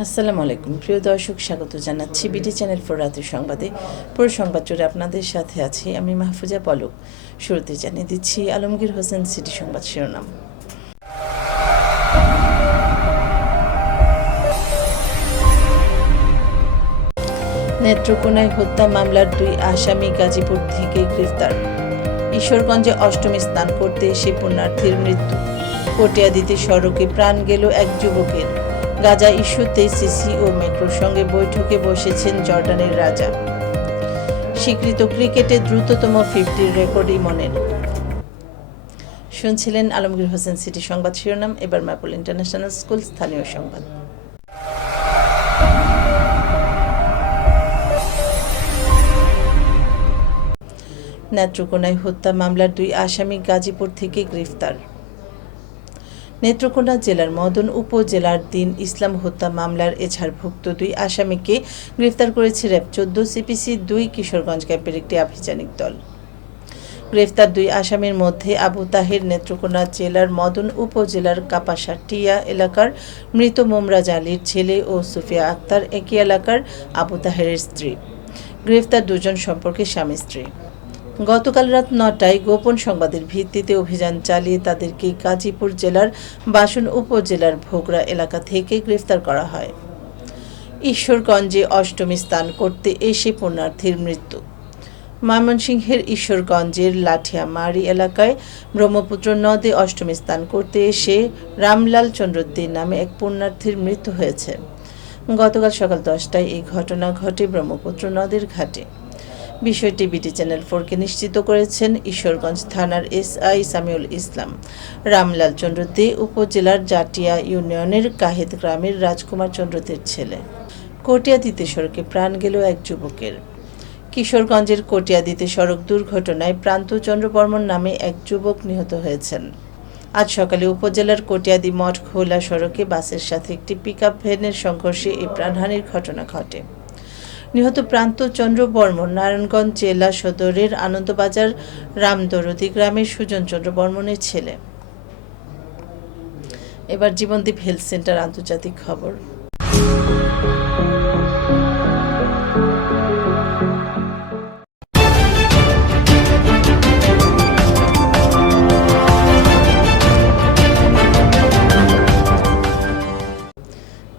আসসালামু আলাইকুম। প্রিয় দর্শক, স্বাগত জানাচ্ছি বিডি চ্যানেল ফোর রাতের সংবাদে। পুরো সংবাদ জুড়ে আপনাদের সাথে আছি আমি মাহফুজা পলক। শুরুতে জানিয়ে দিচ্ছি আলমগীর হোসেন সিটি সংবাদ শিরোনাম। নেত্রকোনায় হত্যা মামলার দুই আসামি গাজীপুর থেকে গ্রেফতার। ঈশ্বরগঞ্জে অষ্টমী স্নান করতে এসে পুণ্যার্থীর মৃত্যু। কটিয়াদিতে সড়কে প্রাণ গেল এক যুবকের। গাজা ইস্যুতে সিসি ও মেট্রোর সঙ্গে বৈঠকে বসেছেন জর্ডানের রাজা। স্বীকৃত ক্রিকেটে দ্রুততম ফিফটির রেকর্ড ইমনের শুনছিলেন আলমগীর হোসেন সিটি সংবাদ শিরোনাম, এবার ম্যাপল ইন্টারন্যাশনাল স্কুল, স্থানীয় সংবাদ। নেত্রকোনায় হত্যা মামলার দুই আসামি গাজীপুর থেকে গ্রেফতার। নেত্রকোনা জেলার মদন উপজেলার দিন ইসলাম হত্যা মামলার এছাড়ভুক্ত দুই আসামিকে গ্রেফতার করেছে র্যাব চোদ্দ সিপিসি দুই কিশোরগঞ্জ ক্যাম্পের একটি আভিযানিক দল। গ্রেফতার দুই আসামির মধ্যে আবু তাহের নেত্রকোনা জেলার মদন উপজেলার কাপাসা টিয়া এলাকার মৃত মোমরাজ আলীর ছেলে ও সুফিয়া আক্তার একই এলাকার আবু তাহেরের স্ত্রী। গ্রেফতার দুজন সম্পর্কে স্বামী স্ত্রী। গতকাল রাত নটায় গোপন সংবাদের ভিত্তিতে অভিযান চালিয়ে তাদেরকে গাজীপুর জেলার বাসন উপজেলার ভোগড়া এলাকা থেকে গ্রেফতার করা হয়। ঈশ্বরগঞ্জে অষ্টমী স্থান করতে এসে পুণ্যার্থীর মৃত্যু। ময়মনসিংহের ঈশ্বরগঞ্জের লাঠিয়ামারি এলাকায় ব্রহ্মপুত্র নদে অষ্টমী স্থান করতে এসে রামলাল চন্দ্রদ্দী নামে এক পুণ্যার্থীর মৃত্যু হয়েছে। গতকাল সকাল দশটায় এই ঘটনা ঘটে ব্রহ্মপুত্র নদের ঘাটে। বিষয়টি বিটি চ্যানেল ফোরকে নিশ্চিত করেছেন ঈশ্বরগঞ্জ থানার এসআই সামিউল ইসলাম। রামলাল চন্দ্র দে উপজেলার জাটিয়া ইউনিয়নের কাহেদ গ্রামের রাজকুমার চন্দ্র দের ছেলে। কটিয়াদিতে সড়কে প্রাণ গেল এক যুবকের। কিশোরগঞ্জের কটিয়াদিতে সড়ক দুর্ঘটনায় প্রান্তচন্দ্র বর্মন নামে এক যুবক নিহত হয়েছেন। আজ সকালে উপজেলার কটিয়াদি মঠ খোলা সড়কে বাসের সাথে একটি পিকআপ ভ্যানের সংঘর্ষে এই প্রাণহানির ঘটনা ঘটে। নিহত প্রান্ত চন্দ্র বর্মন নারায়ণগঞ্জ জেলা সদরের আনন্দবাজার রামদরদি গ্রামের সুজন চন্দ্র বর্মনের ছেলে। এবার জীবনদীপ হেলথ সেন্টার আন্তর্জাতিক খবর।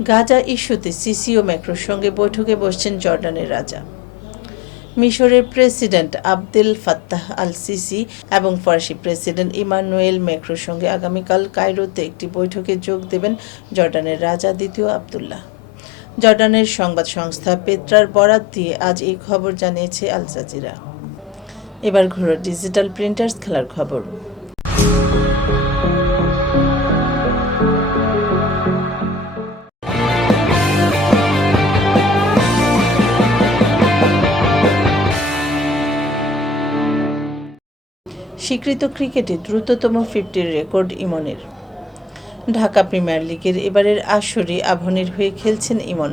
গাজা ইস্যুতে সিসি ও ম্যাক্রোর সঙ্গে বৈঠকে বসছেন জর্ডানের রাজা। মিশরের president Abdel Fattah al Sisi এবং ফরাসি প্রেসিডেন্ট ইমানুয়েল ম্যাক্রোর সঙ্গে আগামীকাল কায়রোতে একটি বৈঠকে যোগ দেবেন জর্ডানের রাজা দ্বিতীয় আবদুল্লাহ। জর্ডানের সংবাদ সংস্থা পেত্রার বরাত দিয়ে আজ এই খবর জানিয়েছে আল জাজিরা এবার ঘুরো ডিজিটাল প্রিন্টার্স, খেলার খবর। স্বীকৃত ক্রিকেটে দ্রুততম ফিফটির রেকর্ড ইমনের। ঢাকা প্রিমিয়ার লিগের এবারের আসরে আভনের হয়ে খেলছেন ইমন।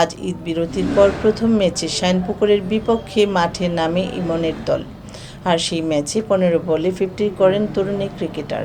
আজ ঈদ বিরতির পর প্রথম ম্যাচে শাইনপুকুরের বিপক্ষে মাঠে নামে ইমনের দল। আর সেই ম্যাচে পনেরো বলে ফিফটি করেন তরুণী ক্রিকেটার।